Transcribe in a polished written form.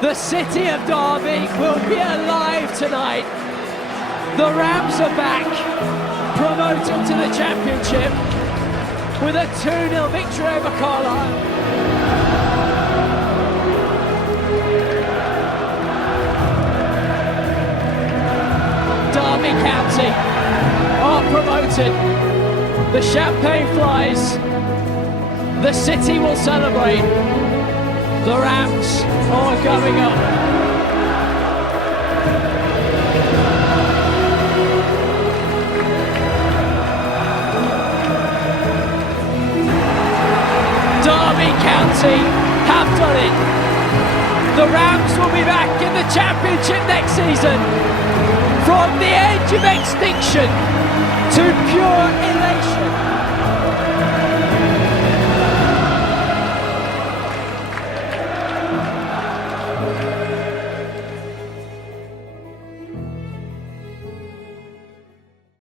The city of Derby will be alive tonight. The Rams are back, promoted to the Championship with a 2-0 victory over Carlisle. Derby County are promoted. The champagne flies. The city will celebrate. The Rams are going up. Derby County have done it. The Rams will be back in the Championship next season. From the edge of extinction to pure elation.